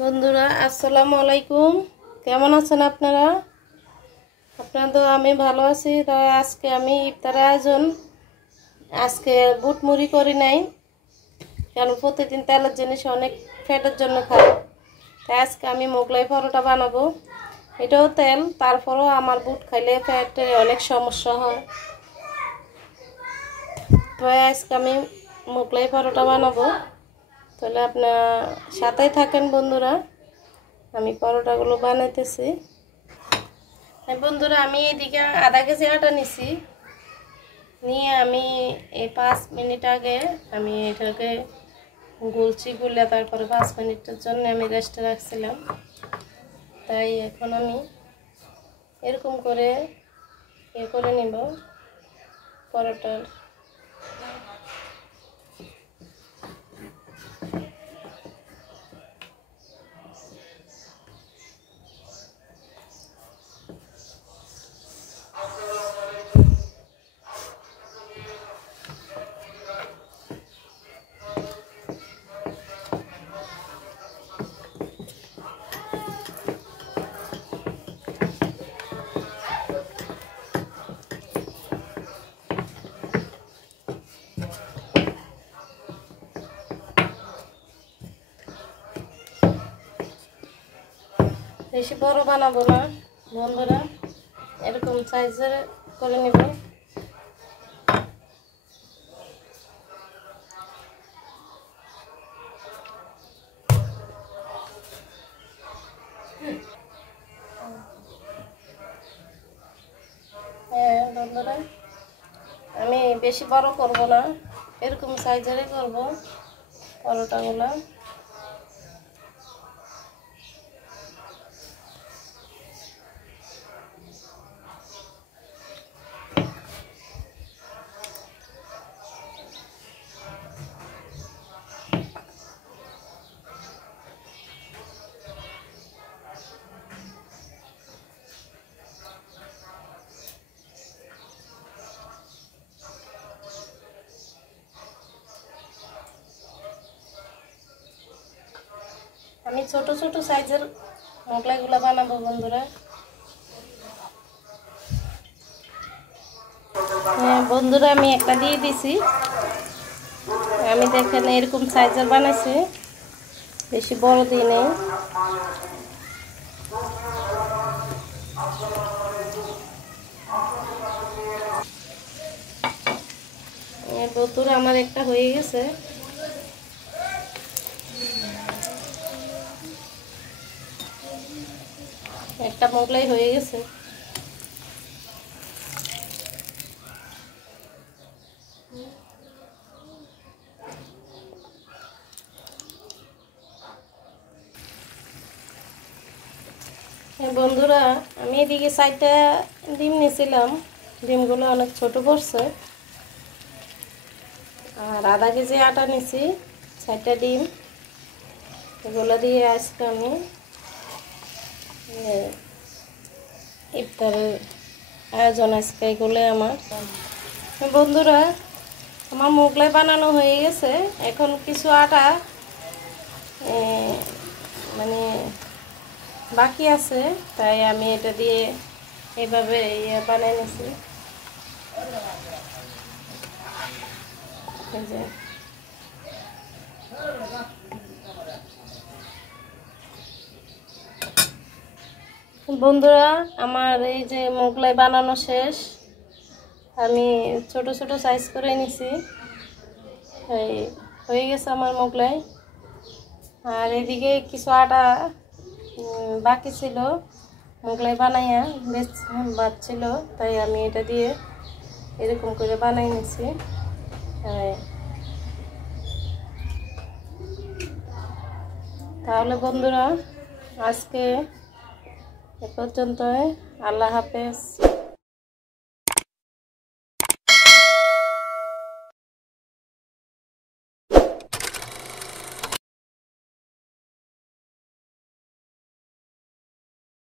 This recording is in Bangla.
বন্ধুরা আসসালামু আলাইকুম, কেমন আছেন আপনারা? তো আমি ভালো আছি। তো আজকে আমি ইফতার আয়োজন, আজকে বুট মুড়ি করি নাই, কারণ প্রতিদিন তেলের জিনিস অনেক ফ্যাটের জন্য খাই। তাই আজকে আমি মোগলাই পরোটা বানাবো। এটাও তেল, তারপরেও আমার বুট খাইলে ফ্যাটের অনেক সমস্যা হয়। তো আজকে আমি মোগলাই পরোটা বানাবো, তাহলে আপনার সাথেই থাকেন বন্ধুরা। আমি পরোটাগুলো বানাইতেছি। বন্ধুরা আমি এদিকে আধা কেজি আটা নিছি, নিয়ে আমি এই 5 মিনিট আগে আমি এটাকে গুলছি, গুলে তারপরে 5 মিনিটের জন্য আমি রেস্টে রাখছিলাম। তাই এখন আমি এরকম করে করে নিব পরোটা। বেশি বড় বানাবো না বন্ধুরা, এরকম সাইজের করে নেব। হ্যাঁ বন্ধুরা, আমি বেশি বড় করব না, এরকম সাইজেরই করব পরোটাগুলো। আমি ছোট ছোট সাইজের মোগলাইগুলো বানাবো বন্ধুরা। হ্যাঁ বন্ধুরা, আমি একটা দিয়ে দিছি। আমি দেখেন এরকম সাইজের বানাইছি, বেশি বড় দিই নেই। বন্ধুরা আমার একটা হয়ে গেছে। একটা মোগলাই হয়ে গেছে। হ্যাঁ বন্ধুরা, আমি এদিকে 4টা ডিম নিয়েছিলাম, ডিমগুলো অনেক ছোট পড়ছে। আর আধা কেজি আটা নিছি, 4টা ডিম, এগুলো দিয়ে আজকে আমি ইফতারের আয়োজন। আজকে এগুলো আমার। বন্ধুরা আমার মোগলাই বানানো হয়ে গেছে, এখন কিছু আটা মানে বাকি আছে, তাই আমি এটা দিয়ে এভাবে বানিয়ে নিছি। বন্ধুরা আমার এই যে মোগলাই বানানো শেষ, আমি ছোট ছোট সাইজ করে নিছি। এই হয়ে গেছে আমার মোগলাই। আর এদিকে কিছু আটা বাকি ছিল, মোগলাই বানাইয়া বেশ বাচ্ছিল, তাই আমি এটা দিয়ে এরকম করে বানাই নিছি। তাহলে বন্ধুরা আজকে এ পর্যন্তই। আল্লাহ হাফেজ।